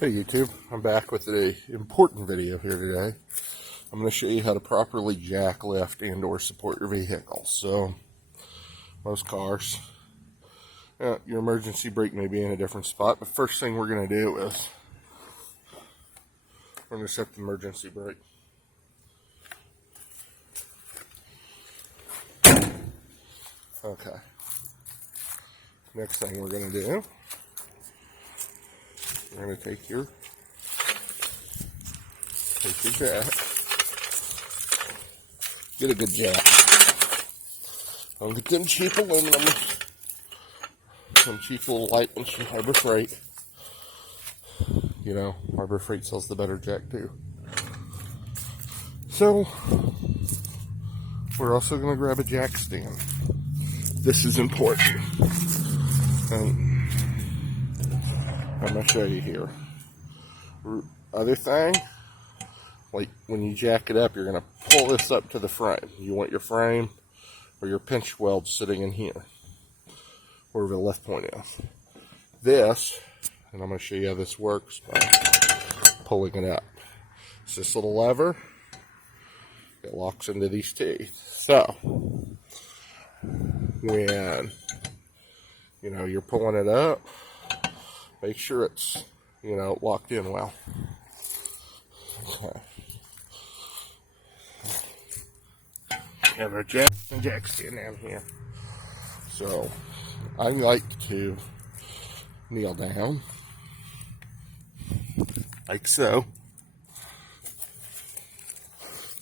Hey YouTube, I'm back with an important video here today. I'm going to show you how to properly jack, lift, and or support your vehicle. So, most cars, your emergency brake may be in a different spot, but first thing we're going to do is we're going to set the emergency brake. Okay. Next thing we're going to do, we're going to take your jack. Get a good jack. Don't get them cheap aluminum. Some cheap little light ones from Harbor Freight. You know, Harbor Freight sells the better jack too. So, we're also going to grab a jack stand. This is important. And I'm going to show you here. Other thing, like when you jack it up, you're going to pull this up to the frame. You want your frame or your pinch weld sitting in here, wherever the left point is. This, and I'm going to show you how this works by pulling it up. It's this little lever. It locks into these teeth. So, when you're pulling it up, make sure it's locked in well. Okay. Have our jack stand down here. So I like to kneel down like so.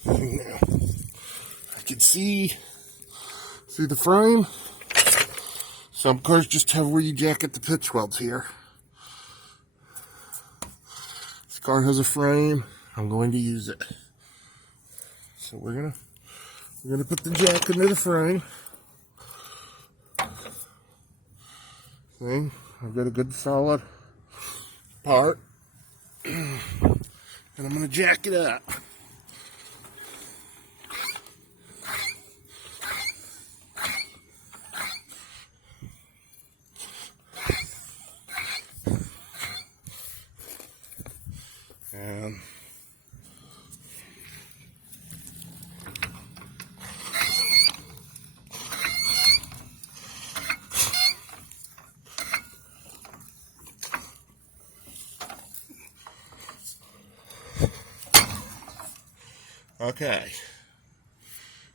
Now I can see through the frame. Some cars just have where you jack at the pitch welds here. This car has a frame. I'm going to use it. So we're gonna put the jack into the frame. See, I've got a good solid part, and I'm gonna jack it up. And okay,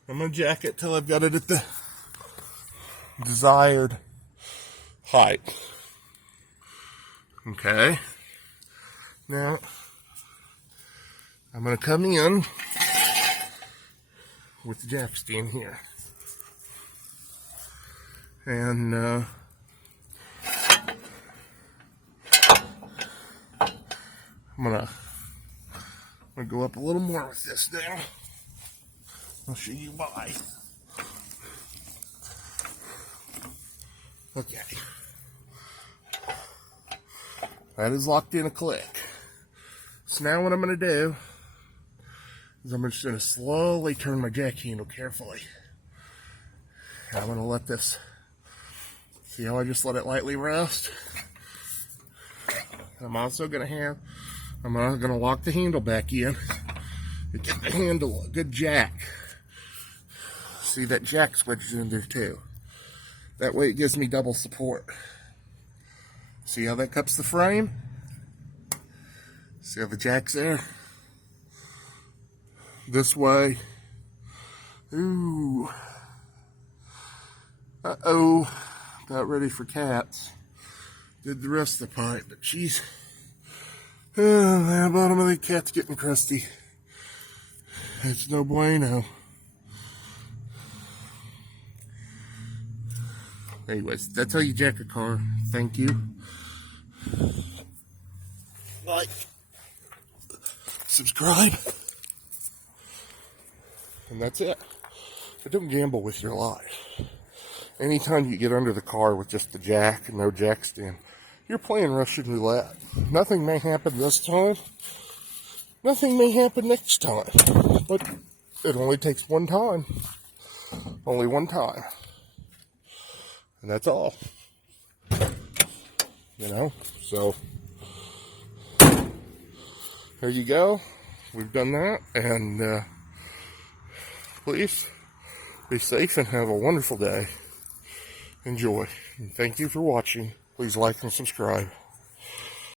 I'm going to jack it till I've got it at the desired height. Okay, now I'm going to come in with the jack stand here. And I'm gonna go up a little more with this now. I'll show you why. Okay. That is locked in a click. So now what I'm gonna do is I'm just gonna slowly turn my jack handle carefully. And I'm gonna let this, see how I just let it lightly rest? I'm also gonna lock the handle back in and get the handle a good jack. See, that jack switches in there too. That way it gives me double support. See how that cups the frame? See how the jack's there? This way. Ooh. Uh-oh. Not ready for cats. Did the rest of the pipe, but geez. Oh, the bottom of the cat's getting crusty. It's no bueno. Anyways, that's how you jack a car. Thank you. Like, subscribe, and that's it. But don't gamble with your life. Anytime you get under the car with just the jack and no jack stand, you're playing Russian roulette. Nothing may happen this time. Nothing may happen next time. But it only takes one time. Only one time. And that's all. So there you go. We've done that, and please be safe and have a wonderful day. Enjoy. And thank you for watching. Please like and subscribe.